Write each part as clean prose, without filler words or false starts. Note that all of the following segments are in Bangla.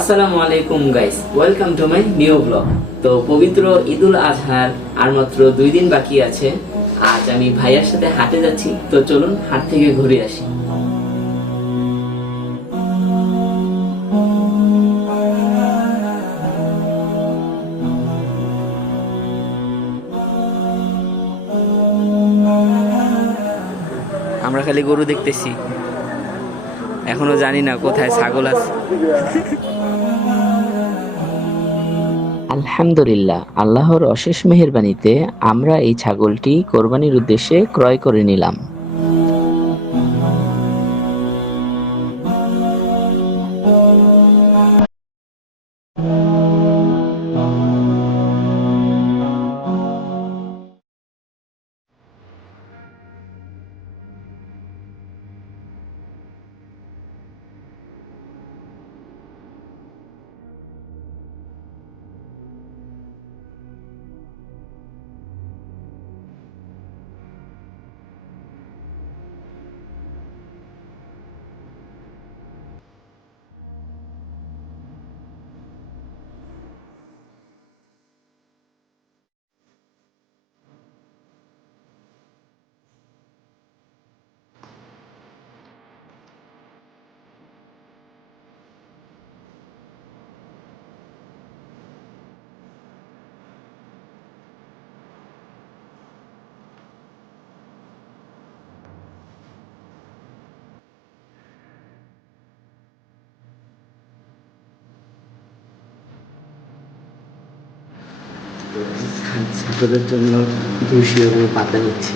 আসসালামু আলাইকুম guys, welcome to my new blog. তো পবিত্র ঈদুল আজহার আর মাত্র 2 দিন বাকি আছে। আজ আমি ভাইয়ার সাথে হাটে যাচ্ছি, তো চলুন হাট থেকে ঘুরে আসি। আমরা খালি গরু দেখতেছি, এখনো জানি না কোথায় ছাগল আছে। আলহামদুলিল্লাহ, আল্লাহর অশেষ মেহেরবানিতে আমরা এই ছাগলটি কোরবানির উদ্দেশ্যে ক্রয় করে নিলাম। ছাগলের জন্য ভুসি এবং পাতা নিচ্ছে।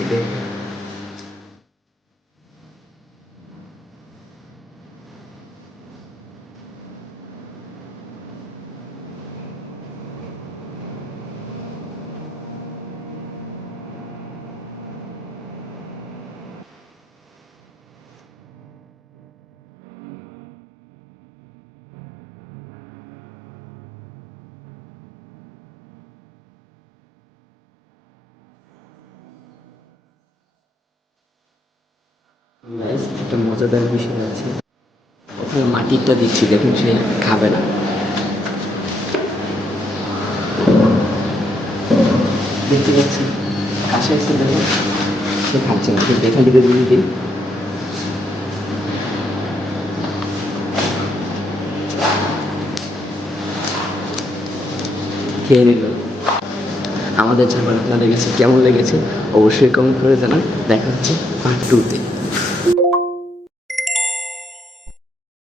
একটা মজাদার বিষয় আছে, ওখানে মাটিরটা দিচ্ছি, দেখুন সে খাবে না। দেখতে পাচ্ছি কাছে এসে দেখুন সে খাচ্ছে না, কিন্তু এখান থেকে যদি দিই খেয়ে নিল। আমাদের ছাগল আপনাদের কাছে কেমন লেগেছে অবশ্যই কমেন্ট করে জানান। দেখা হচ্ছে পার্ট 2-তে।